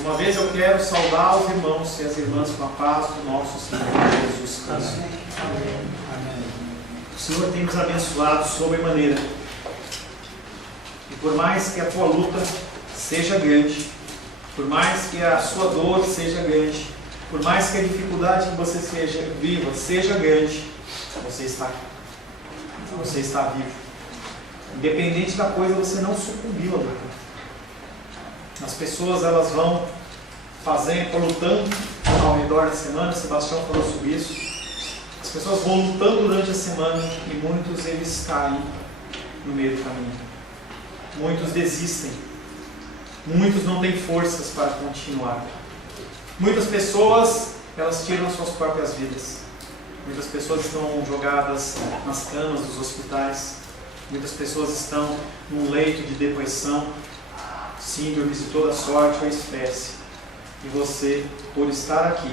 uma vez eu quero saudar os irmãos e as irmãs com a paz do nosso Senhor Jesus Cristo. O Senhor tem nos abençoado sobremaneira. E por mais que a tua luta seja grande, por mais que a sua dor seja grande, por mais que a dificuldade que você viva seja grande, você está aqui. Você está vivo. Independente da coisa, você não sucumbiu à luta. As pessoas, elas vão lutando ao redor da semana. O Sebastião falou sobre isso. As pessoas vão lutando durante a semana e muitos eles caem no meio do caminho. Muitos desistem. Muitos não têm forças para continuar. Muitas pessoas, elas tiram as suas próprias vidas. Muitas pessoas estão jogadas nas camas dos hospitais. Muitas pessoas estão num leito de depressão, síndromes de toda sorte ou espécie. E você, por estar aqui,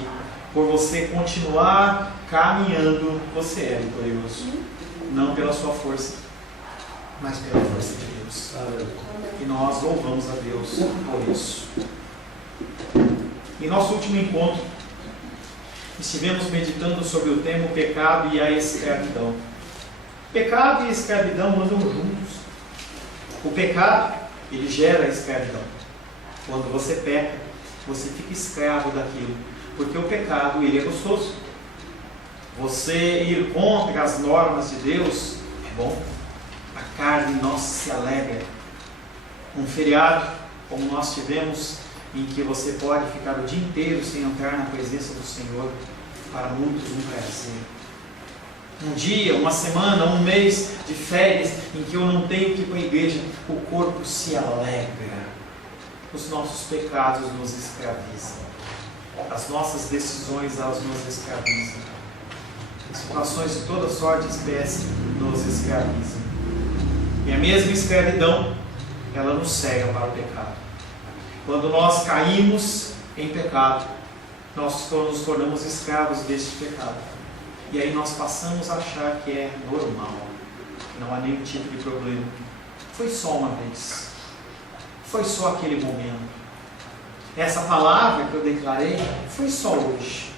por você continuar caminhando, você é vitorioso. Não pela sua força, mas pela força de Deus. E nós louvamos a Deus por isso. Em nosso último encontro, estivemos meditando sobre o tema o pecado e a escravidão. Pecado e escravidão andam juntos. O pecado, ele gera a escravidão. Quando você peca, você fica escravo daquilo. Porque o pecado, ele é gostoso. Você ir contra as normas de Deus é bom. A carne nossa se alegra. Um feriado, como nós tivemos, em que você pode ficar o dia inteiro sem entrar na presença do Senhor, para muitos um prazer. Um dia, uma semana, um mês de férias em que eu não tenho que ir para a igreja, o corpo se alegra. Os nossos pecados nos escravizam. As nossas decisões, elas nos escravizam. Situações de toda sorte e espécie nos escravizam. E a mesma escravidão, ela nos cega para o pecado. Quando nós caímos em pecado, nós nos tornamos escravos deste pecado. E aí nós passamos a achar que é normal, que não há nenhum tipo de problema. Foi só uma vez. Foi só aquele momento. Essa palavra que eu declarei foi só hoje.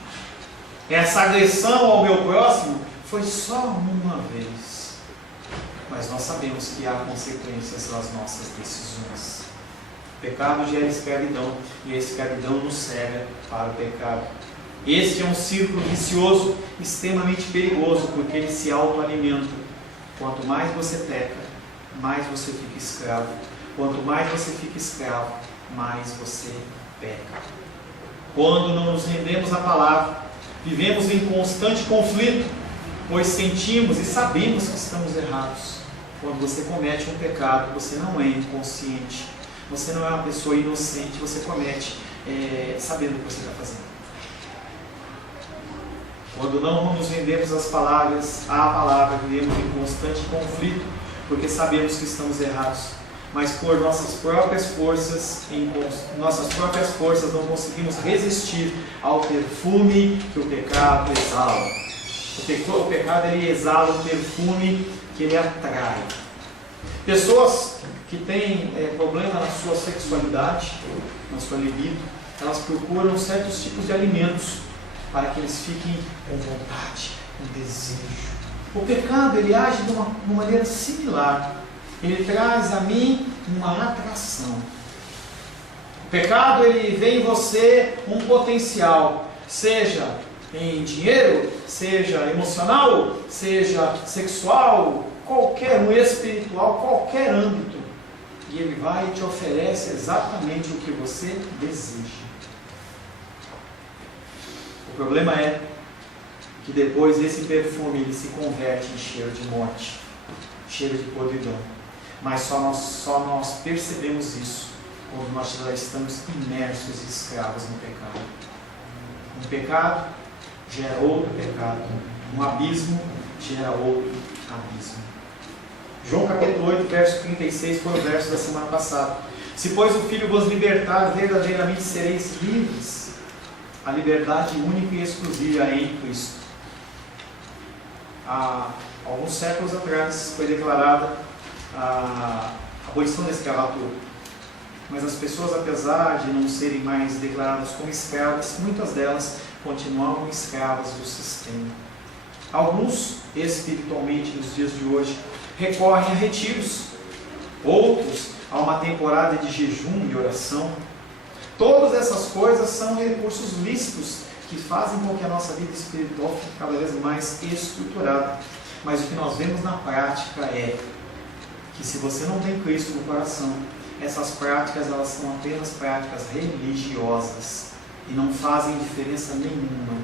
Essa agressão ao meu próximo foi só uma vez. Mas nós sabemos que há consequências das nossas decisões. O pecado gera escravidão e a escravidão nos cega para o pecado. Este é um círculo vicioso extremamente perigoso, porque ele se autoalimenta. Quanto mais você peca, mais você fica escravo. Quanto mais você fica escravo, mais você peca. Quando não nos rendemos à palavra, vivemos em constante conflito, pois sentimos e sabemos que estamos errados. Quando você comete um pecado, você não é inconsciente. Você não é uma pessoa inocente, você comete sabendo o que você está fazendo. Quando não nos rendemos à palavra, vivemos em constante conflito, porque sabemos que estamos errados. Mas por nossas próprias forças não conseguimos resistir ao perfume que o pecado exala. O pecado, ele exala um perfume que ele atrai. Pessoas que têm problema na sua sexualidade, na sua libido, elas procuram certos tipos de alimentos para que eles fiquem com vontade, com desejo. O pecado, ele age de uma maneira similar. Ele traz a mim uma atração. O pecado, ele vê em você um potencial, seja em dinheiro, seja emocional, seja sexual, qualquer um, espiritual, qualquer âmbito. E ele vai e te oferece exatamente o que você deseja. O problema é que depois esse perfume ele se converte em cheiro de morte, cheiro de podridão. Mas só nós percebemos isso quando nós já estamos imersos e escravos no pecado. Um pecado gera outro pecado. Um abismo gera outro abismo. João capítulo 8, verso 36 foi o verso da semana passada. Se pois o Filho vos libertar, verdadeiramente sereis livres. A liberdade única e exclusiva é em Cristo. Há alguns séculos atrás foi declarada a abolição da escravatura. Mas as pessoas, apesar de não serem mais declaradas como escravas, muitas delas continuam escravas do sistema. Alguns, espiritualmente, nos dias de hoje, recorrem a retiros. Outros, a uma temporada de jejum e oração. Todas essas coisas são recursos lícitos que fazem com que a nossa vida espiritual fique cada vez mais estruturada. Mas o que nós vemos na prática é que se você não tem Cristo no coração, essas práticas elas são apenas práticas religiosas e não fazem diferença nenhuma.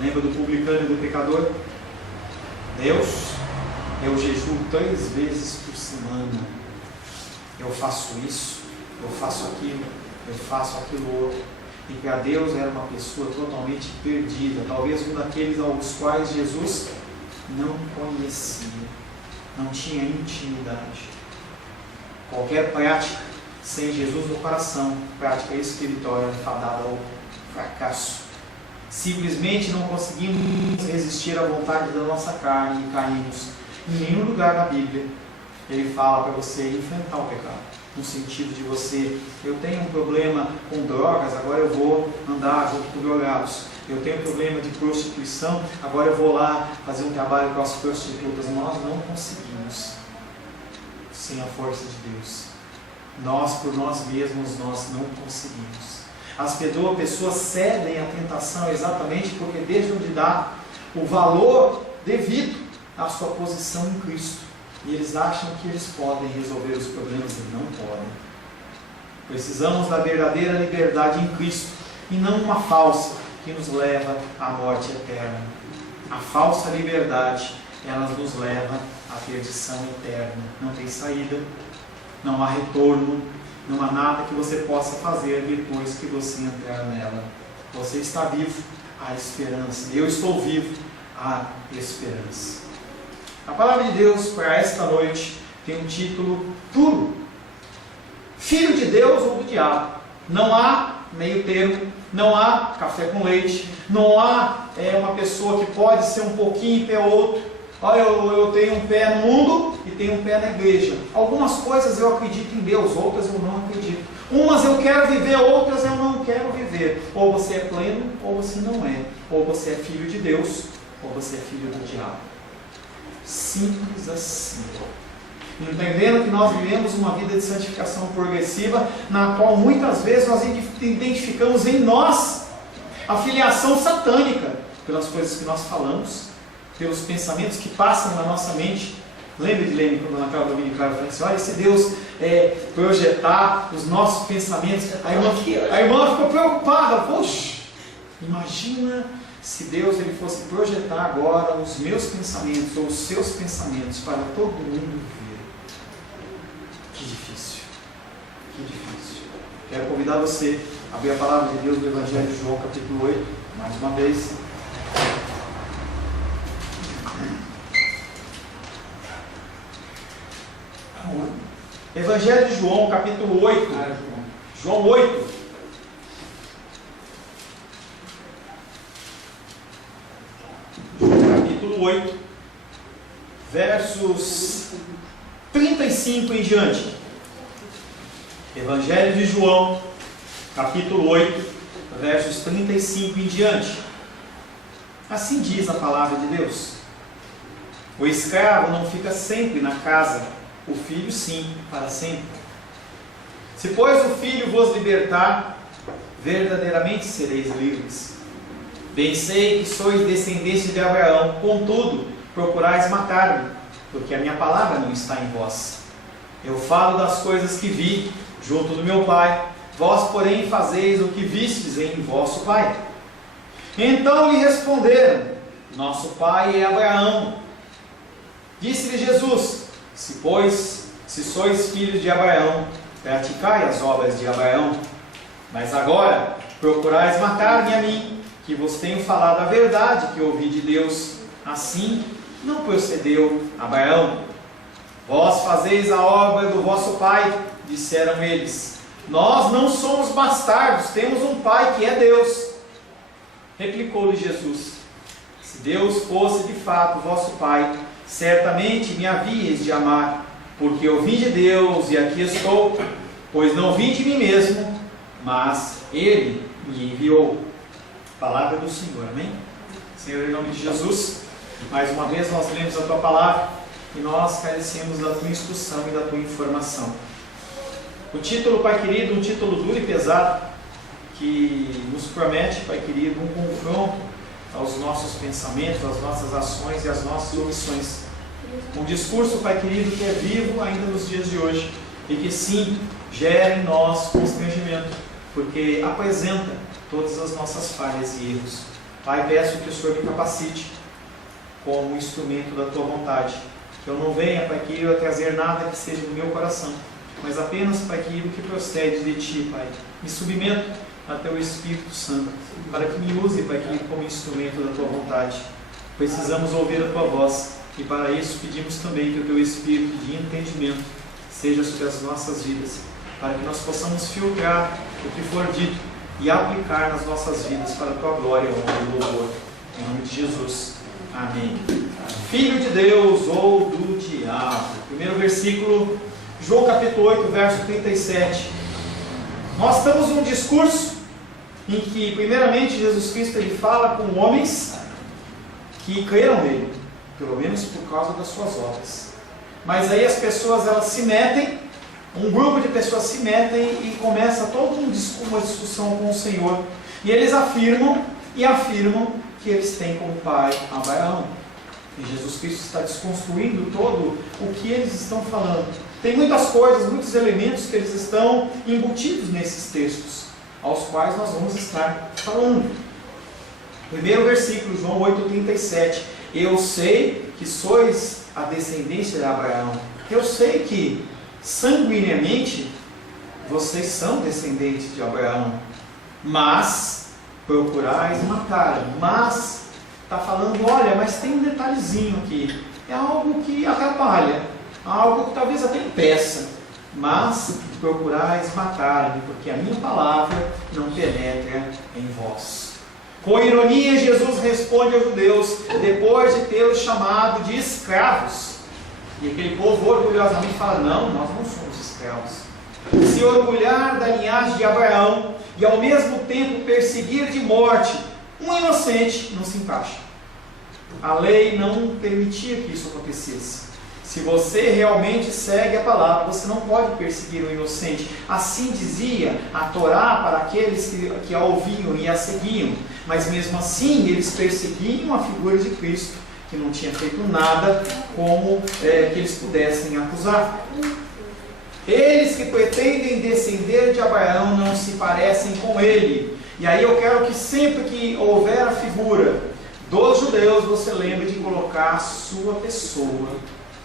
Lembra do publicano e do pecador? Deus, eu jejuo 3 vezes por semana. Eu faço isso, eu faço aquilo, eu faço aquilo outro. E para Deus era uma pessoa totalmente perdida, talvez um daqueles aos quais Jesus não conhecia, não tinha intimidade. Qualquer prática sem Jesus no coração, prática espiritual, é fadada ao fracasso. Simplesmente não conseguimos resistir à vontade da nossa carne e caímos. Em nenhum lugar da Bíblia ele fala para você enfrentar o pecado. No sentido de você, eu tenho um problema com drogas, agora eu vou andar junto com drogados. Eu tenho um problema de prostituição, agora eu vou lá fazer um trabalho com as prostitutas. Nós não conseguimos sem a força de Deus. Nós, por nós mesmos, nós não conseguimos. As pessoas cedem à tentação exatamente porque deixam de dar o valor devido à sua posição em Cristo. E eles acham que eles podem resolver os problemas e não podem. Precisamos da verdadeira liberdade em Cristo e não uma falsa que nos leva à morte eterna. A falsa liberdade, ela nos leva à perdição eterna. Não tem saída, não há retorno, não há nada que você possa fazer depois que você entrar nela. Você está vivo, há esperança. Eu estou vivo, há esperança. A palavra de Deus para esta noite tem um título duro: Filho de Deus ou do diabo. Não há meio termo, não há café com leite, não há uma pessoa que pode ser um pouquinho pé outro. Olha, eu tenho um pé no mundo e tenho um pé na igreja. Algumas coisas eu acredito em Deus, outras eu não acredito. Umas eu quero viver, outras eu não quero viver. Ou você é pleno, ou você não é. Ou você é filho de Deus, ou você é filho do diabo. Simples assim. Entendendo que nós vivemos uma vida de santificação progressiva, na qual muitas vezes nós identificamos em nós a filiação satânica, pelas coisas que nós falamos, pelos pensamentos que passam na nossa mente. Lembra de Lênin, quando naquela dominical eu falei assim: olha, se Deus projetar os nossos pensamentos, a irmã ficou preocupada. Poxa, imagina se Deus ele fosse projetar agora os meus pensamentos ou os seus pensamentos para todo mundo ver. Que difícil, que difícil. Quero convidar você a abrir a palavra de Deus no Evangelho de João, capítulo 8, mais uma vez. Evangelho de João, capítulo 8. João 8. Capítulo 8, versos 35 em diante. Evangelho de João, capítulo 8, versos 35 em diante. Assim diz a palavra de Deus: o escravo não fica sempre na casa, o filho sim, para sempre. Se pois o filho vos libertar, verdadeiramente sereis livres. Bem sei que sois descendentes de Abraão, contudo, procurais matar-me, porque a minha palavra não está em vós. Eu falo das coisas que vi, junto do meu Pai, vós, porém, fazeis o que vistes em vosso Pai. Então lhe responderam: nosso pai é Abraão. Disse-lhe Jesus: se sois filhos de Abraão, praticai as obras de Abraão. Mas agora procurais matar-me a mim, que vos tenho falado a verdade que ouvi de Deus. Assim não procedeu Abraão. Vós fazeis a obra do vosso pai, disseram eles. Nós não somos bastardos, temos um pai que é Deus. Replicou-lhe Jesus: se Deus fosse de fato vosso pai, certamente me havíeis de amar, porque eu vim de Deus e aqui estou. pois não vim de mim mesmo, mas Ele me enviou. Palavra do Senhor, amém? Senhor, em nome de Jesus, mais uma vez nós lemos a Tua Palavra e nós carecemos da Tua instrução e da Tua informação. O título, Pai querido, um título duro e pesado, que nos promete, Pai querido, um confronto aos nossos pensamentos, às nossas ações e às nossas omissões. Um discurso, Pai querido, que é vivo ainda nos dias de hoje e que sim, gera em nós constrangimento, porque apresenta todas as nossas falhas e erros. Pai, peço que o Senhor me capacite como instrumento da Tua vontade, que eu não venha, Pai querido, a trazer nada que seja do meu coração, mas apenas, Pai querido, que procede de Ti, Pai. Me submeto a Teu Espírito Santo, para que me use, Pai querido, como instrumento da Tua vontade. Precisamos ouvir a Tua voz, e para isso pedimos também que o Teu Espírito de entendimento seja sobre as nossas vidas, para que nós possamos filtrar o que for dito e aplicar nas nossas vidas para a Tua glória, honra e louvor. Em nome de Jesus. Amém. Filho de Deus ou do diabo. Primeiro versículo, João capítulo 8, verso 37. Nós estamos num discurso em que, primeiramente, Jesus Cristo ele fala com homens que creram nele, pelo menos por causa das suas obras. Mas aí as pessoas elas se metem, um grupo de pessoas se metem e começa toda uma discussão com o Senhor. E eles afirmam que eles têm como pai Abraão. E Jesus Cristo está desconstruindo todo o que eles estão falando. Tem muitas coisas, muitos elementos que eles estão embutidos nesses textos, aos quais nós vamos estar falando. Primeiro versículo, João 8,37. Eu sei que sois a descendência de Abraão. Eu sei que sanguineamente vocês são descendentes de Abraão, mas procurais matar. Mas está falando, olha, mas tem um detalhezinho aqui. É algo que atrapalha, algo que talvez até impeça. Mas procurais matar-me, porque a minha palavra não penetra em vós. Com ironia, Jesus responde aos judeus, depois de tê-los chamado de escravos. E aquele povo orgulhosamente fala, não, nós não somos escravos. Se orgulhar da linhagem de Abraão e ao mesmo tempo perseguir de morte um inocente, não se encaixa. A lei não permitia que isso acontecesse. Se você realmente segue a palavra, você não pode perseguir o inocente. Assim dizia a Torá para aqueles que a ouviam e a seguiam. Mas mesmo assim, eles perseguiam a figura de Cristo, que não tinha feito nada como que eles pudessem acusar. Eles que pretendem descender de Abraão não se parecem com ele. E aí eu quero que sempre que houver a figura dos judeus, você lembre de colocar a sua pessoa.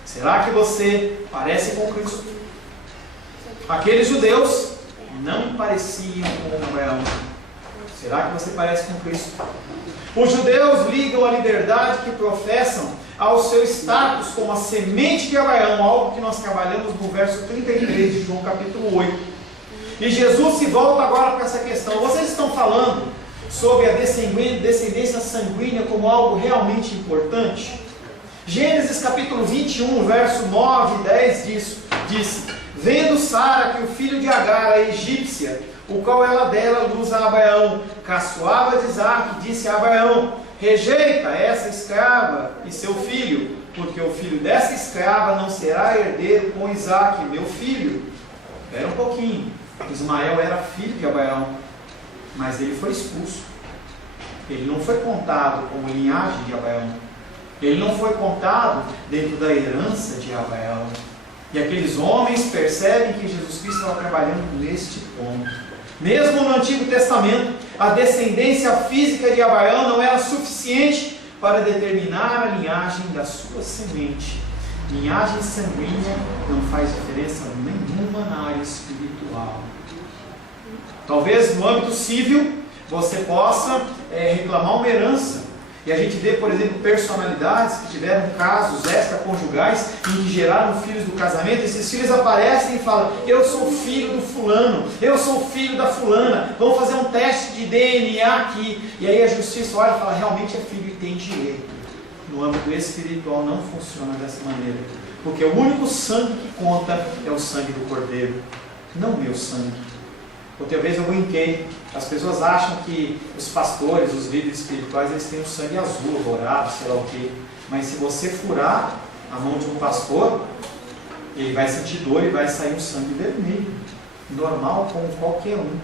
Será que você parece com Cristo? Aqueles judeus não pareciam com Abraão. Será que você parece com Cristo? Os judeus ligam a liberdade que professam ao seu status como a semente de Abraão, algo que nós trabalhamos no verso 33 de João capítulo 8. E Jesus se volta agora para essa questão. Vocês estão falando sobre a descendência sanguínea como algo realmente importante? Gênesis capítulo 21, verso 9 e 10 diz: vendo Sara que o filho de Agar, a egípcia, o qual ela dera luz a Abraão, caçoava de Isaque, disse a Abraão: rejeita essa escrava e seu filho, porque o filho dessa escrava não será herdeiro com Isaque, meu filho. Espera um pouquinho. Ismael era filho de Abraão, mas ele foi expulso. Ele não foi contado como linhagem de Abraão. Ele não foi contado dentro da herança de Abraão. E aqueles homens percebem que Jesus Cristo estava trabalhando neste ponto. Mesmo no Antigo Testamento, a descendência física de Abraão não era suficiente para determinar a linhagem da sua semente. Linhagem sanguínea não faz diferença nenhuma na área espiritual. Talvez no âmbito civil você possa reclamar uma herança. E a gente vê, por exemplo, personalidades que tiveram casos extraconjugais em que geraram filhos do casamento. Esses filhos aparecem e falam: eu sou filho do fulano, eu sou filho da fulana, vamos fazer um teste de DNA aqui. E aí a justiça olha e fala: realmente é filho e tem direito. No âmbito espiritual não funciona dessa maneira, porque o único sangue que conta é o sangue do Cordeiro. não o meu sangue. Outra vez eu brinquei, as pessoas acham que os pastores, os líderes espirituais, eles têm o sangue azul, dourado, sei lá o quê. Mas se você furar a mão de um pastor, ele vai sentir dor e vai sair um sangue vermelho, normal como qualquer um.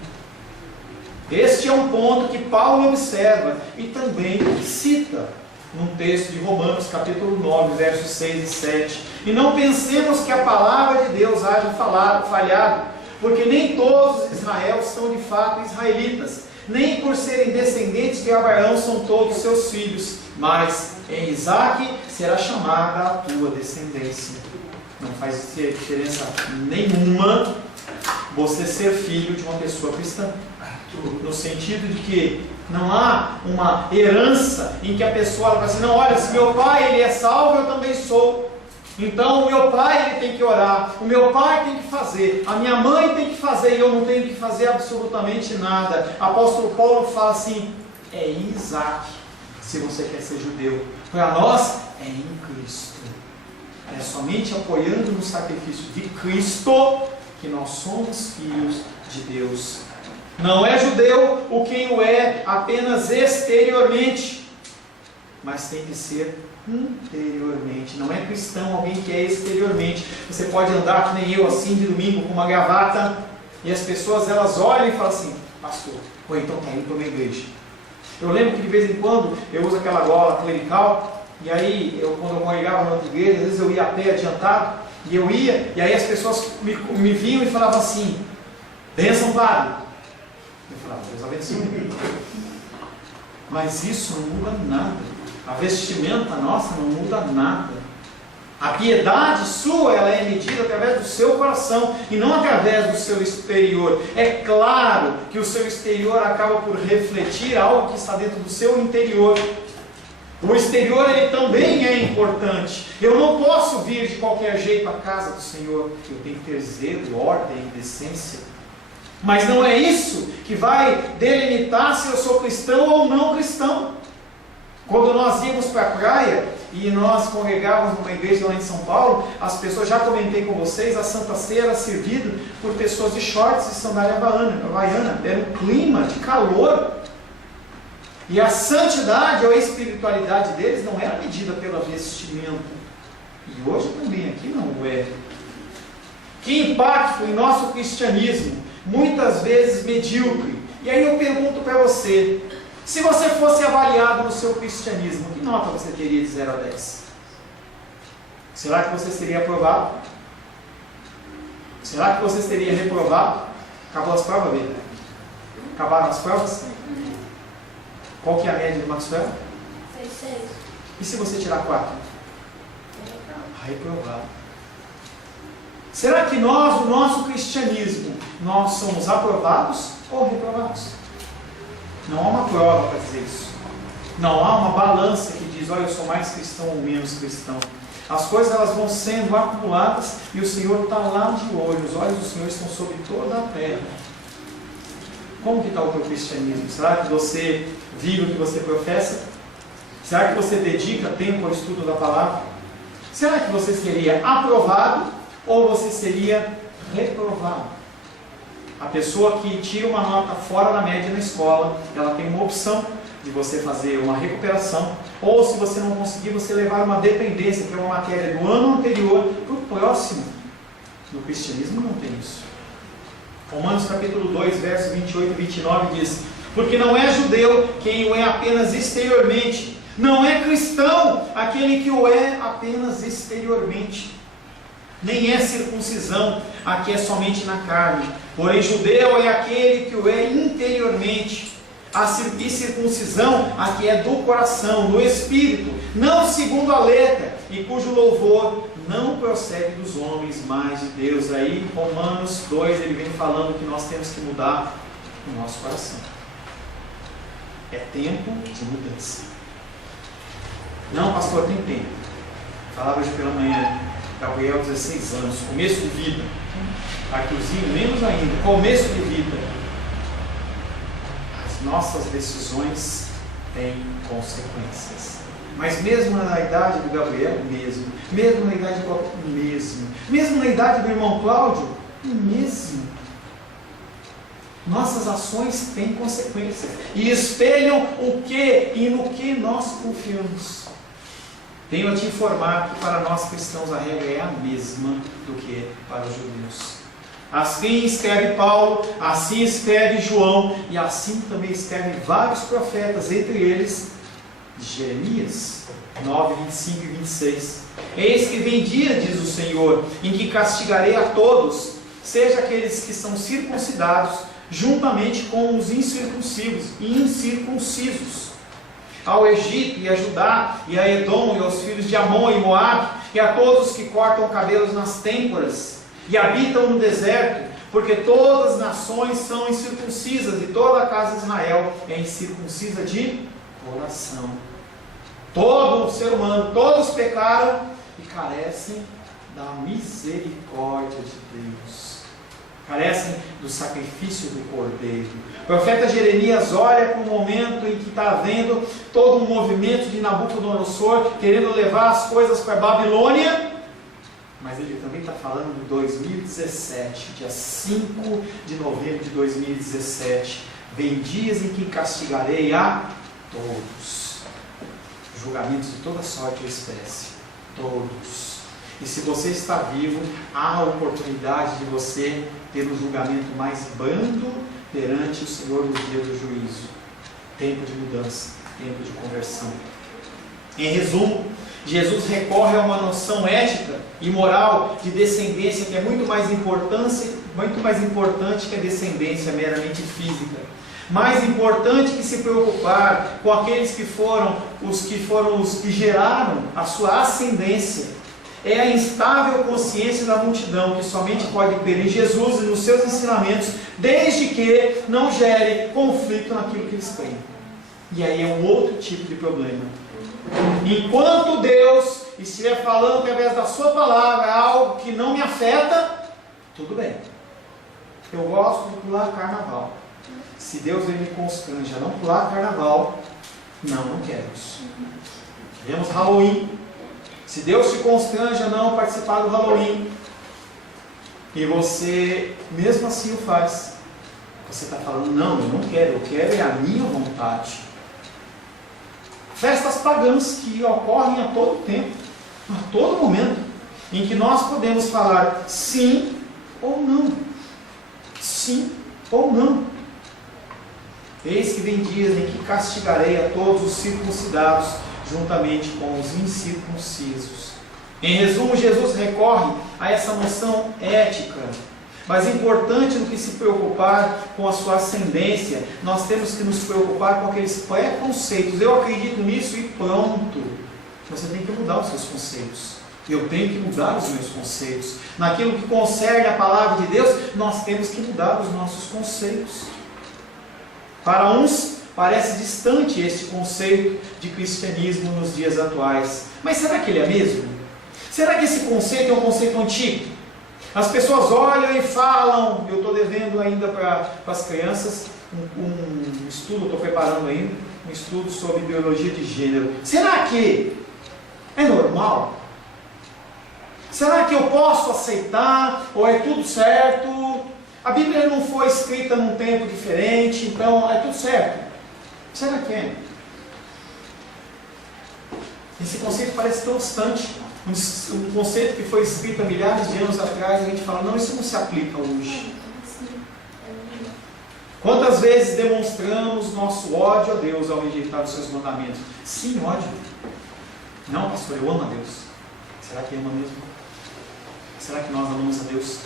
Este é um ponto que Paulo observa e também cita num texto de Romanos, capítulo 9, versos 6 e 7. E não pensemos que a palavra de Deus haja falhado, porque nem todos os Israel são de fato israelitas, nem por serem descendentes de Abraão são todos seus filhos, mas em Isaque será chamada a tua descendência. Não faz diferença nenhuma você ser filho de uma pessoa cristã, no sentido de que não há uma herança em que a pessoa fala assim, não, olha, se meu pai ele é salvo, eu também sou. Então o meu pai ele tem que orar, o meu pai tem que fazer, a minha mãe tem que fazer e eu não tenho que fazer absolutamente nada. Apóstolo Paulo fala assim, é em Isaque, se você quer ser judeu. Para nós é em Cristo. É somente apoiando no sacrifício de Cristo que nós somos filhos de Deus. Não é judeu o quem o é apenas exteriormente, mas tem que ser interiormente. Não é cristão alguém que é exteriormente. Você pode andar que nem eu assim de domingo com uma gravata e as pessoas elas olham e falam assim, pastor, ou então está indo para uma igreja. Eu lembro que de vez em quando eu uso aquela gola clerical e aí quando eu congregava na outra igreja, às vezes eu ia a pé adiantado e eu ia e aí as pessoas me viam e falavam assim, bênção padre. Eu falava, Deus abençoe. Mas isso não muda nada. A vestimenta nossa não muda nada. A piedade sua, ela é medida através do seu coração e não através do seu exterior. É claro que o seu exterior acaba por refletir algo que está dentro do seu interior. O exterior ele também é importante. Eu não posso vir de qualquer jeito à casa do Senhor. Eu tenho que ter zelo, ordem e decência. Mas não é isso que vai delimitar se eu sou cristão ou não cristão. Quando nós íamos para a praia e nós congregávamos numa igreja lá em São Paulo, as pessoas, já comentei com vocês, a Santa Ceia era servida por pessoas de shorts e sandália havaiana. Era um clima de calor. E a santidade ou a espiritualidade deles não era medida pela vestimenta. E hoje também aqui não é. Que impacto em nosso cristianismo, muitas vezes medíocre. E aí eu pergunto para você, se você fosse avaliado no seu cristianismo, que nota você teria de 0 a 10? Será que você seria aprovado? Será que você seria reprovado? Acabou as provas, Bíblia? Acabaram as provas? Qual que é a média do Maxwell? 6. E se você tirar 4? Reprovado. Será que nós, o nosso cristianismo, nós somos aprovados ou reprovados? Não há uma prova para dizer isso. Não há uma balança que diz, olha, eu sou mais cristão ou menos cristão. As coisas elas vão sendo acumuladas e o Senhor está lá de olho. Os olhos do Senhor estão sobre toda a terra. Como que está o teu cristianismo? Será que você vive o que você professa? Será que você dedica tempo ao estudo da palavra? Será que você seria aprovado ou você seria reprovado? A pessoa que tira uma nota fora da média na escola, ela tem uma opção de você fazer uma recuperação, ou se você não conseguir, você levar uma dependência, que é uma matéria do ano anterior, para o próximo. No cristianismo não tem isso. Romanos capítulo 2, versos 28 e 29 diz, porque não é judeu quem o é apenas exteriormente, não é cristão aquele que o é apenas exteriormente, nem é circuncisão a que é somente na carne, porém judeu é aquele que o é interiormente, e circuncisão a que é do coração, do espírito, não segundo a letra, e cujo louvor não procede dos homens, mas de Deus. Aí Romanos 2 ele vem falando que nós temos que mudar o nosso coração. É tempo de mudança. Não, pastor, tem tempo. Falava hoje pela manhã, Gabriel, 16 anos, começo de vida. Arthurzinho, menos ainda, começo de vida. As nossas decisões têm consequências. Mas mesmo na idade do Gabriel, mesmo na idade do mesmo na idade do irmão Cláudio, mesmo. Nossas ações têm consequências e espelham o que e no que nós confiamos. Tenho a te informar que para nós cristãos a regra é a mesma do que para os judeus. Assim escreve Paulo, assim escreve João, e assim também escrevem vários profetas, entre eles Jeremias 9, 25 e 26. Eis que vem dia, diz o Senhor, em que castigarei a todos, seja aqueles que são circuncidados, juntamente com os incircuncisos e incircuncisos, ao Egito e a Judá e a Edom e aos filhos de Amon e Moabe, e a todos que cortam cabelos nas têmporas e habitam no deserto, porque todas as nações são incircuncisas e toda a casa de Israel é incircuncisa de coração. Todo ser humano, todos pecaram e carecem da misericórdia de Deus. Carecem do sacrifício do Cordeiro. O profeta Jeremias olha para o momento em que está havendo todo um movimento de Nabucodonosor querendo levar as coisas para a Babilônia, mas ele também está falando de 2017, dia 5 de novembro de 2017. Vem dias em que castigarei a todos. Julgamentos de toda sorte e espécie. Todos. E se você está vivo, há a oportunidade de você ter um julgamento mais brando perante o Senhor no dia do juízo. Tempo de mudança, tempo de conversão. Em resumo, Jesus recorre a uma noção ética e moral de descendência que é muito mais importante que a descendência meramente física. Mais importante que se preocupar com aqueles que foram os que geraram a sua ascendência é a instável consciência da multidão que somente pode crer em Jesus e nos seus ensinamentos, desde que não gere conflito naquilo que eles creem. E aí é um outro tipo de problema. Enquanto Deus estiver falando através da sua palavra algo que não me afeta, tudo bem. Eu gosto de pular carnaval. Se Deus me constrange a não pular carnaval, não quero isso. Tivemos Halloween. Se Deus te constrange a não participar do Halloween, e você mesmo assim o faz, você está falando, não, eu não quero, eu quero é a minha vontade. Festas pagãs que ocorrem a todo tempo, a todo momento, em que nós podemos falar sim ou não. Sim ou não. Eis que vem dias em que castigarei a todos os circuncidados, juntamente com os incircuncisos. Em resumo, Jesus recorre a essa noção ética. Mas importante do que se preocupar com a sua ascendência, nós temos que nos preocupar com aqueles preconceitos. Eu acredito nisso e pronto. Você tem que mudar os seus conceitos. Eu tenho que mudar os meus conceitos. Naquilo que concerne a palavra de Deus, nós temos que mudar os nossos conceitos. Para uns, parece distante este conceito de cristianismo nos dias atuais. Mas será que ele é mesmo? Será que esse conceito é um conceito antigo? As pessoas olham e falam, eu estou devendo ainda para as crianças um estudo, estou preparando ainda, um estudo sobre ideologia de gênero. Será que é normal? Será que eu posso aceitar? Ou é tudo certo? A Bíblia não foi escrita num tempo diferente, então é tudo certo. Será que é? Esse conceito parece tão distante. Um conceito que foi escrito há milhares de anos atrás, a gente fala, não, isso não se aplica hoje. Quantas vezes demonstramos nosso ódio a Deus ao rejeitar os seus mandamentos? Sim, ódio. Não, pastor, eu amo a Deus. Será que ama mesmo? Será que nós amamos a Deus?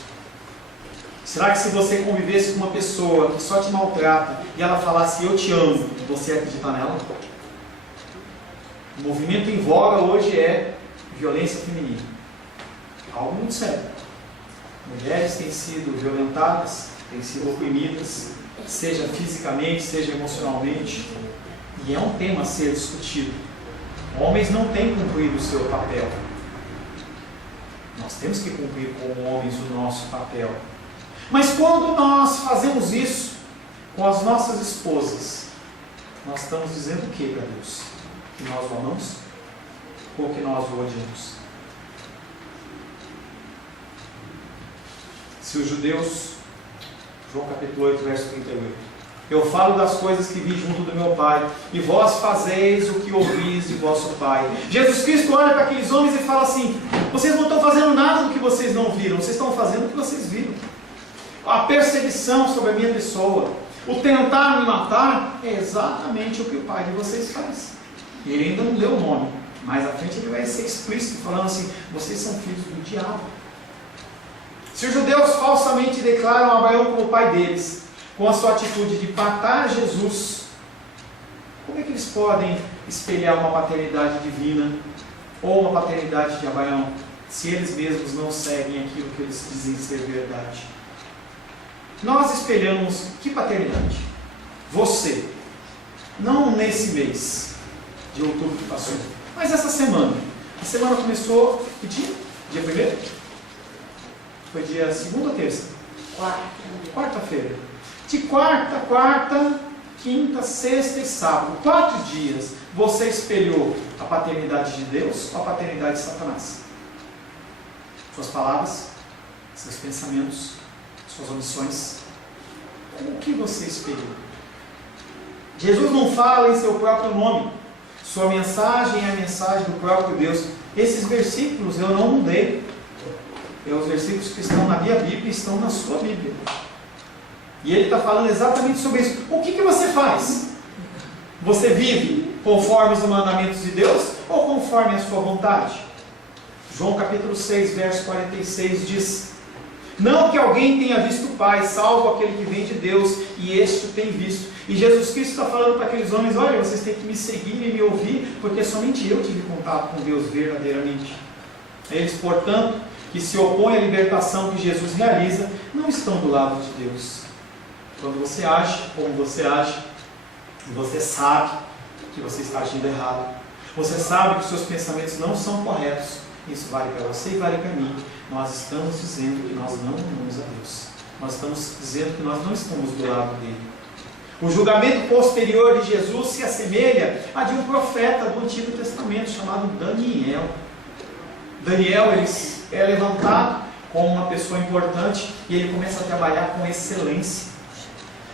Será que se você convivesse com uma pessoa que só te maltrata e ela falasse eu te amo, você ia acreditar nela? O movimento em voga hoje é violência feminina. Algo muito sério. Mulheres têm sido violentadas, têm sido oprimidas, seja fisicamente, seja emocionalmente. E é um tema a ser discutido. Homens não têm cumprido o seu papel. Nós temos que cumprir como homens o nosso papel. Mas quando nós fazemos isso com as nossas esposas, nós estamos dizendo o que para Deus? Que nós o amamos? Ou que nós o odiamos? Se os judeus João capítulo 8, verso 38. Eu falo das coisas que vi junto do meu Pai, e vós fazeis o que ouvis de vosso Pai. Jesus Cristo olha para aqueles homens e fala assim: vocês não estão fazendo nada do que vocês não viram, vocês estão fazendo o que vocês viram. A perseguição sobre a minha pessoa, o tentar me matar, é exatamente o que o Pai de vocês faz. E ele ainda não deu o nome, mas à frente ele vai ser explícito, falando assim: vocês são filhos do diabo. Se os judeus falsamente declaram Abraão como o pai deles, com a sua atitude de matar Jesus, como é que eles podem espelhar uma paternidade divina ou uma paternidade de Abraão, se eles mesmos não seguem aquilo que eles dizem ser verdade? Nós espelhamos que paternidade? Você, não nesse mês de outubro que passou, mas essa semana. A semana começou que dia? Dia 1º? Foi dia 2ª ou terça? Quarta-feira. De quarta, quinta, sexta e sábado, 4 dias, você espelhou a paternidade de Deus ou a paternidade de Satanás? Suas palavras, seus pensamentos, suas omissões. O que você espelhou? Jesus não fala em seu próprio nome. Sua mensagem é a mensagem do próprio Deus. Esses versículos eu não mudei. Os versículos que estão na minha Bíblia estão na sua Bíblia. E ele está falando exatamente sobre isso. O que você faz? Você vive conforme os mandamentos de Deus ou conforme a sua vontade? João capítulo 6, verso 46 diz: não que alguém tenha visto o Pai, salvo aquele que vem de Deus, e este o tem visto. E Jesus Cristo está falando para aqueles homens: olha, vocês têm que me seguir e me ouvir, porque somente eu tive contato com Deus verdadeiramente. Eles, portanto, que se opõem à libertação que Jesus realiza, não estão do lado de Deus. Quando você age como você age, e você sabe que você está agindo errado, você sabe que os seus pensamentos não são corretos, isso vale para você e vale para mim. Nós estamos dizendo que nós não amamos a Deus. Nós estamos dizendo que nós não estamos do lado dele. O julgamento posterior de Jesus se assemelha a de um profeta do Antigo Testamento chamado Daniel. Daniel, ele é levantado como uma pessoa importante e ele começa a trabalhar com excelência.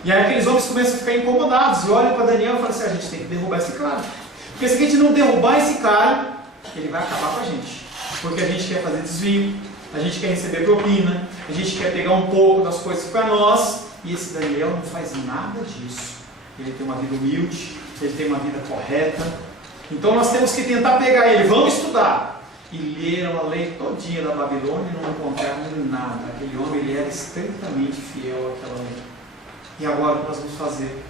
E aí aqueles homens começam a ficar incomodados e olham para Daniel e falam assim: a gente tem que derrubar esse cara. Porque se a gente não derrubar esse cara, ele vai acabar com a gente. Porque a gente quer fazer desvio, a gente quer receber propina, a gente quer pegar um pouco das coisas para nós. E esse Daniel não faz nada disso. Ele tem uma vida humilde, ele tem uma vida correta. Então nós temos que tentar pegar ele. Vamos estudar. E leram a lei todinha da Babilônia e não encontraram nada. Aquele homem, ele era estritamente fiel àquela lei. E agora o que nós vamos fazer?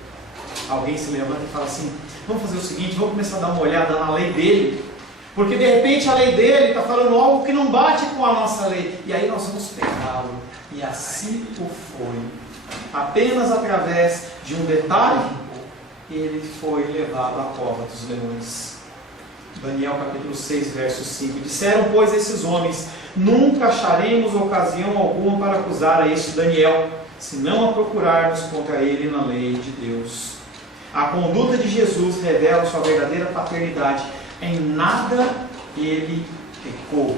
Alguém se levanta e fala assim: vamos fazer o seguinte, vamos começar a dar uma olhada na lei dele, porque de repente a lei dele está falando algo que não bate com a nossa lei, e aí nós vamos pegá-lo. E assim o foi. Apenas através de um detalhe, ele foi levado à cova dos leões. Daniel capítulo 6, verso 5. Disseram, pois, esses homens: nunca acharemos ocasião alguma para acusar a este Daniel, se não a procurarmos contra ele na lei de Deus. A conduta de Jesus revela sua verdadeira paternidade. Em nada ele pecou.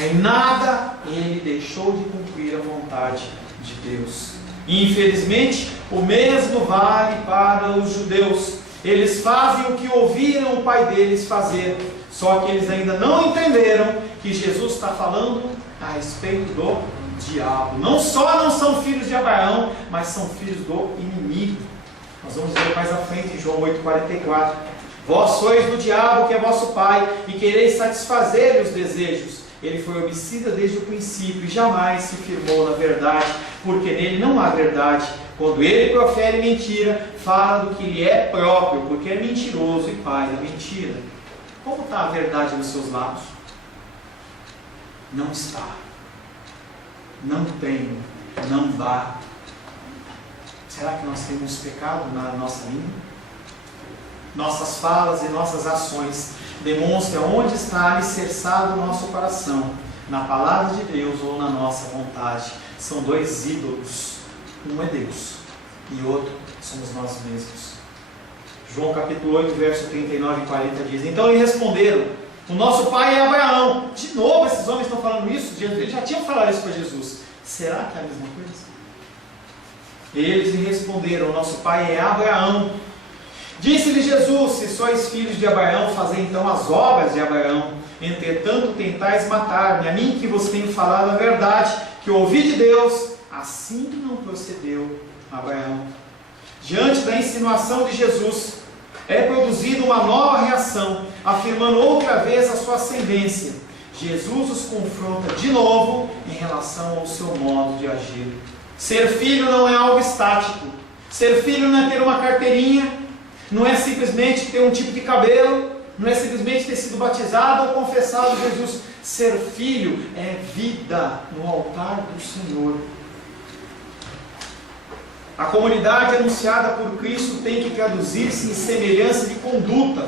Em nada ele deixou de cumprir a vontade de Deus. E, infelizmente, o mesmo vale para os judeus. Eles fazem o que ouviram o pai deles fazer, só que eles ainda não entenderam que Jesus está falando a respeito do diabo. Não só não são filhos de Abraão, mas são filhos do inimigo. Nós vamos ver mais à frente em João 8,44. Vós sois do diabo, que é vosso pai, e quereis satisfazer os desejos. Ele foi homicida desde o princípio e jamais se firmou na verdade, porque nele não há verdade. Quando ele profere mentira, fala do que lhe é próprio, porque é mentiroso e pai da mentira. Como está a verdade nos seus lábios? Não está. Não tenho. Não dá. Será que nós temos pecado na nossa língua? Nossas falas e nossas ações demonstram onde está alicerçado o nosso coração, na palavra de Deus ou na nossa vontade. São dois ídolos. Um é Deus e outro somos nós mesmos. João capítulo 8, verso 39 e 40 diz: então eles responderam: o nosso pai é Abraão. De novo esses homens estão falando isso? Eles já tinham falado isso para Jesus. Será que é a mesma coisa? Eles lhe responderam: nosso pai é Abraão. Disse-lhe Jesus: se sois filhos de Abraão, fazei então as obras de Abraão. Entretanto tentais matar-me, a mim que vos tenho falado a verdade, que ouvi de Deus. Assim não procedeu Abraão. Diante da insinuação de Jesus, é produzida uma nova reação, afirmando outra vez a sua ascendência. Jesus os confronta de novo em relação ao seu modo de agir. Ser filho não é algo estático. Ser filho não é ter uma carteirinha, não é simplesmente ter um tipo de cabelo, não é simplesmente ter sido batizado ou confessado Jesus. Ser filho é vida no altar do Senhor. A comunidade anunciada por Cristo tem que traduzir-se em semelhança de conduta.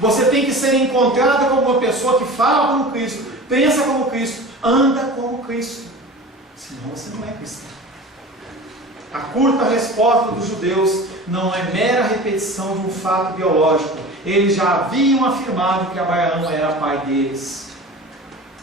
Você tem que ser encontrado como uma pessoa que fala como Cristo, pensa como Cristo, anda como Cristo. Senão você não é cristão. A curta resposta dos judeus não é mera repetição de um fato biológico. Eles já haviam afirmado que Abraão era pai deles.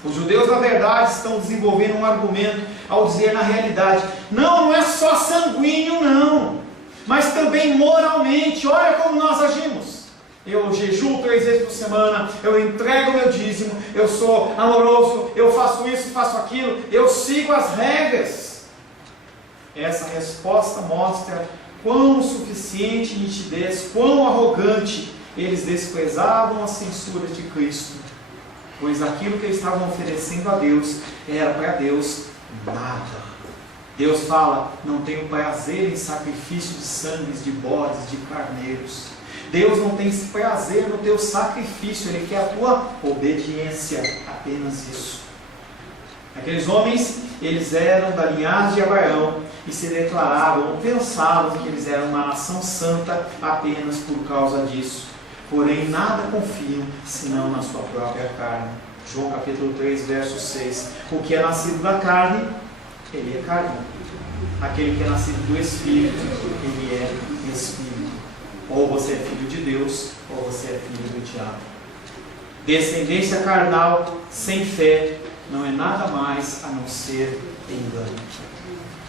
Os judeus, na verdade, estão desenvolvendo um argumento ao dizer na realidade: não é só sanguíneo, não, mas também moralmente. Olha como nós agimos. Eu jejuo 3 vezes por semana, eu entrego meu dízimo, eu sou amoroso, eu faço isso, faço aquilo, eu sigo as regras. Essa resposta mostra quão suficiente nitidez, quão arrogante eles desprezavam as censuras de Cristo, pois aquilo que eles estavam oferecendo a Deus era para Deus nada. Deus fala: não tenho prazer em sacrifício de sangues, de bodes, de carneiros. Deus não tem prazer no teu sacrifício, Ele quer a tua obediência, apenas isso. Aqueles homens, eles eram da linhagem de Abraão e se declaravam, ou pensavam que eles eram uma nação santa apenas por causa disso. Porém, nada confiam senão na sua própria carne. João capítulo 3, verso 6. O que é nascido da carne, ele é carne. Aquele que é nascido do Espírito, ele é Espírito. Ou você é filho de Deus, ou você é filho do diabo. Descendência carnal sem fé não é nada mais a não ser engano.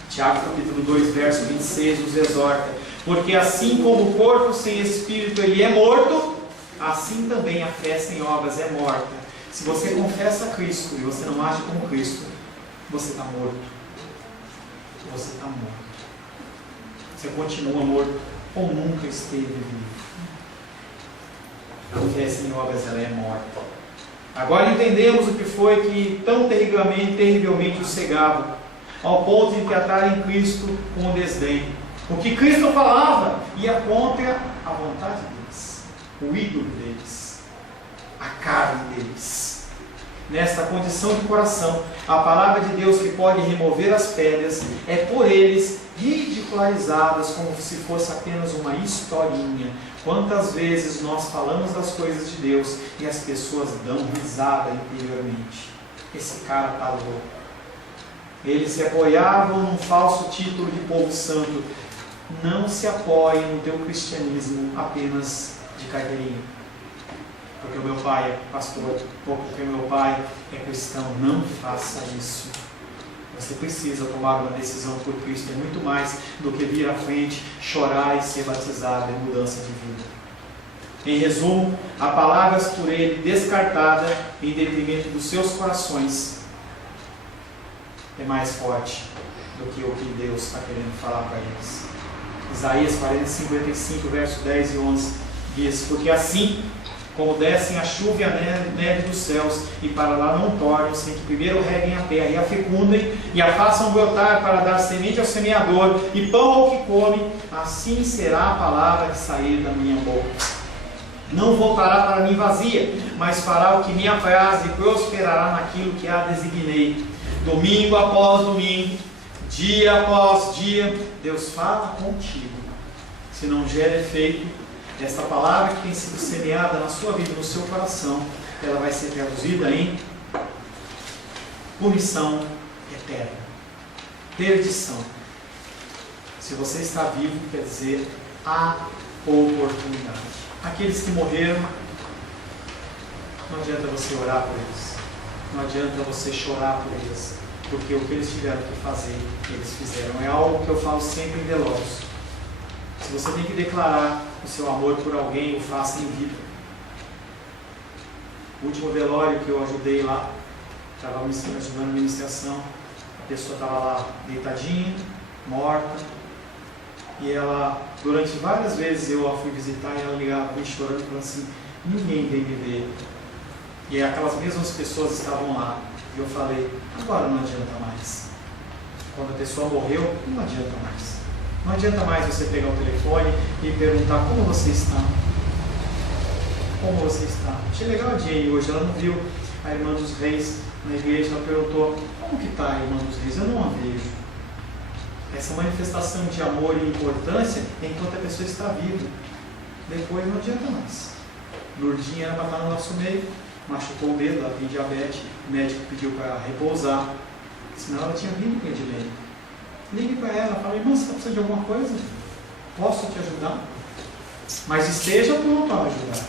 Tiago capítulo 2, verso 26 nos exorta: porque assim como o corpo sem espírito ele é morto, assim também a fé sem obras é morta. Se você confessa Cristo e você não age como Cristo, você está morto. Você está morto. Você continua morto ou nunca esteve vivo. A fé sem obras ela é morta. Agora entendemos o que foi que tão terrivelmente o cegava, ao ponto de tratar em Cristo com desdém. O que Cristo falava ia contra a vontade deles, o ídolo deles, a carne deles. Nesta condição de coração, a palavra de Deus que pode remover as pedras é por eles ridicularizadas como se fosse apenas uma historinha. Quantas vezes nós falamos das coisas de Deus e as pessoas dão risada interiormente? Esse cara está louco. Eles se apoiavam num falso título de povo santo. Não se apoie no teu cristianismo apenas de carteirinha. Porque o meu pai é pastor, ou porque o meu pai é cristão. Não faça isso. Você precisa tomar uma decisão por Cristo. É muito mais do que vir à frente, chorar e ser batizado. É mudança de vida. Em resumo, há palavras por ele descartada em detrimento dos seus corações. É mais forte do que o que Deus está querendo falar para eles. Isaías 55, versos 10 e 11 diz: porque assim como descem a chuva e a neve dos céus, e para lá não tornam, sem que primeiro reguem a terra, e a fecundem, e a façam brotar para dar semente ao semeador, e pão ao que come, assim será a palavra que sair da minha boca. Não voltará para mim vazia, mas fará o que me apraz, e prosperará naquilo que a designei. Domingo após domingo, dia após dia, Deus fala contigo. Se não gera efeito, esta palavra que tem sido semeada na sua vida, no seu coração, ela vai ser traduzida em punição eterna, perdição. Se você está vivo, quer dizer, há oportunidade. Aqueles que morreram, não adianta você orar por eles, não adianta você chorar por eles, porque o que eles tiveram que fazer, eles fizeram. É algo que eu falo sempre em velórios. Se você tem que declarar o seu amor por alguém, o faça em vida. O último velório que eu ajudei lá, estava me ajudando na ministração, a pessoa estava lá deitadinha, morta, e ela, durante várias vezes eu a fui visitar e ela ligava me chorando e falando assim, ninguém vem me ver. E aquelas mesmas pessoas estavam lá. E eu falei, agora não adianta mais. Quando a pessoa morreu, não adianta mais. Não adianta mais você pegar o telefone e perguntar como você está. Como você está? Achei legal a Jane hoje, ela não viu a Irmã dos Reis na igreja, ela perguntou, como que está a Irmã dos Reis? Eu não a vejo. Essa manifestação de amor e importância é enquanto a pessoa está viva. Depois não adianta mais. Lourdinha era para estar no nosso meio, machucou o dedo, ela tem diabetes, o médico pediu para repousar, senão ela tinha vindo com edilene. Ligue para ela, fala, irmã, você está precisando de alguma coisa? Posso te ajudar? Mas esteja pronto a ajudar.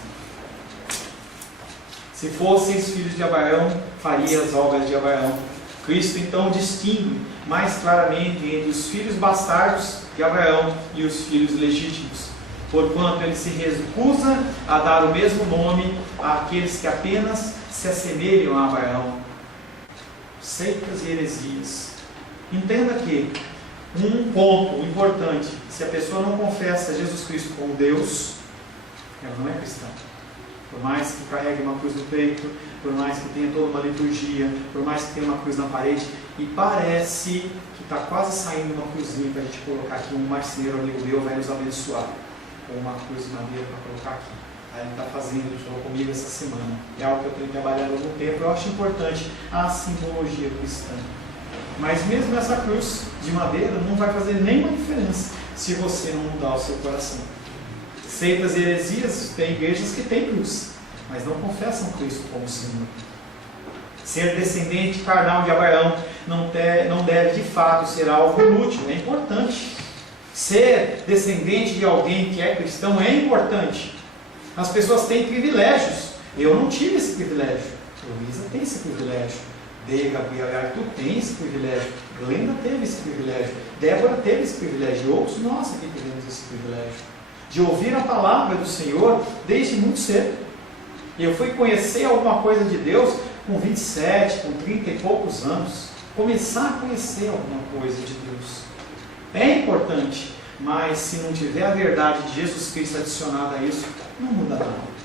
Se fossem os filhos de Abraão, faria as obras de Abraão. Cristo então distingue mais claramente entre os filhos bastardos de Abraão e os filhos legítimos, porquanto ele se recusa a dar o mesmo nome àqueles que apenas se assemelham a Abraão. Seitas e heresias. Entenda que um ponto importante, se a pessoa não confessa Jesus Cristo como Deus, ela não é cristã. Por mais que carregue uma cruz no peito, por mais que tenha toda uma liturgia, por mais que tenha uma cruz na parede, e parece que está quase saindo uma cruzinha para a gente colocar aqui, um marceneiro amigo meu vai nos abençoar, ou uma cruz de madeira para colocar aqui. Aí ele está fazendo, ele falou comigo essa semana. É algo que eu tenho trabalhado há algum tempo, eu acho importante a simbologia cristã. Mas mesmo essa cruz de madeira não vai fazer nenhuma diferença se você não mudar o seu coração. Seitas e heresias, tem igrejas que têm cruz, mas não confessam Cristo como Senhor. Ser descendente carnal de Abraão não deve de fato ser algo inútil, é importante. Ser descendente de alguém que é cristão é importante. As pessoas têm privilégios. Eu não tive esse privilégio. Luísa tem esse privilégio. Gabriel, tu tem esse privilégio. Glenda teve esse privilégio. Débora teve esse privilégio. E outros nós aqui tivemos esse privilégio. De ouvir a palavra do Senhor desde muito cedo. E eu fui conhecer alguma coisa de Deus com 27, com 30 e poucos anos. Começar a conhecer alguma coisa de Deus. É importante, mas se não tiver a verdade de Jesus Cristo adicionada a isso, não muda nada.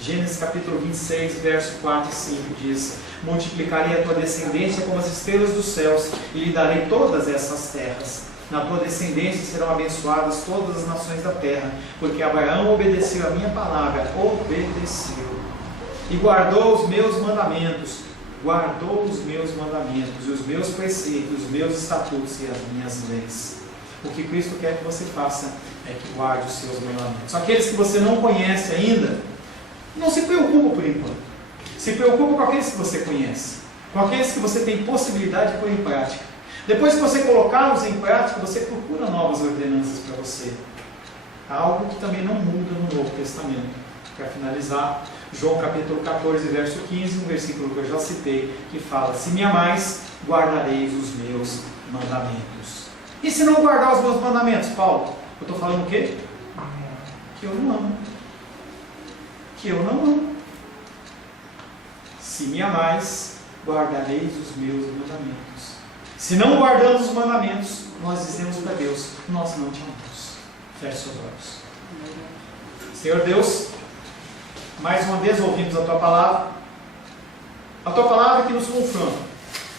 Gênesis capítulo 26, verso 4 e 5 diz: multiplicarei a tua descendência como as estrelas dos céus, e lhe darei todas essas terras. Na tua descendência serão abençoadas todas as nações da terra, porque Abraão obedeceu a minha palavra, obedeceu, e guardou os meus mandamentos, e os meus preceitos, os meus estatutos e as minhas leis. O que Cristo quer que você faça é que guarde os seus mandamentos. Aqueles que você não conhece ainda, não se preocupe por enquanto. Se preocupe com aqueles que você conhece, com aqueles que você tem possibilidade de pôr em prática. Depois que você colocá-los em prática, você procura novas ordenanças para você. Algo que também não muda no Novo Testamento. Para finalizar, João capítulo 14, verso 15, um versículo que eu já citei, que fala: se me amais, guardareis os meus mandamentos. E se não guardar os meus mandamentos, Paulo? Eu estou falando o quê? Que eu não amo. Que eu não amo. Se me amais, guardareis os meus mandamentos. Se não guardamos os mandamentos, nós dizemos para Deus: nós não te amamos. Feche seus olhos. Senhor Deus, mais uma vez ouvimos a Tua palavra que nos confronta,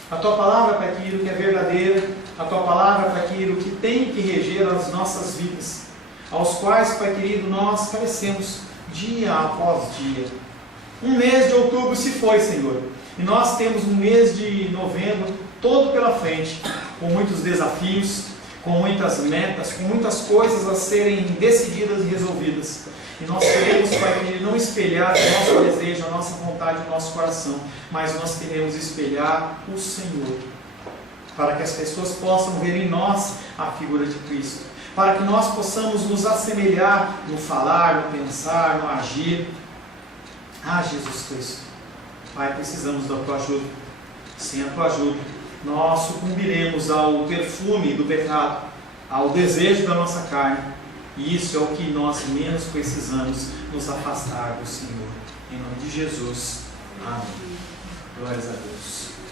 a Tua palavra para aquilo que é verdadeiro, a Tua palavra para aquilo que tem que reger as nossas vidas, aos quais, Pai querido, nós carecemos dia após dia. Um mês de outubro se foi, Senhor, e nós temos um mês de novembro todo pela frente, com muitos desafios, com muitas metas, com muitas coisas a serem decididas e resolvidas. E nós queremos, Pai querido, não espelhar o nosso desejo, a nossa vontade, o nosso coração, mas nós queremos espelhar o Senhor, para que as pessoas possam ver em nós a figura de Cristo, para que nós possamos nos assemelhar no falar, no pensar, no agir a Jesus Cristo. Pai, precisamos da Tua ajuda. Sem a Tua ajuda, nós sucumbiremos ao perfume do pecado, ao desejo da nossa carne, e isso é o que nós menos precisamos, nos afastar do Senhor. Em nome de Jesus. Amém. Glórias a Deus.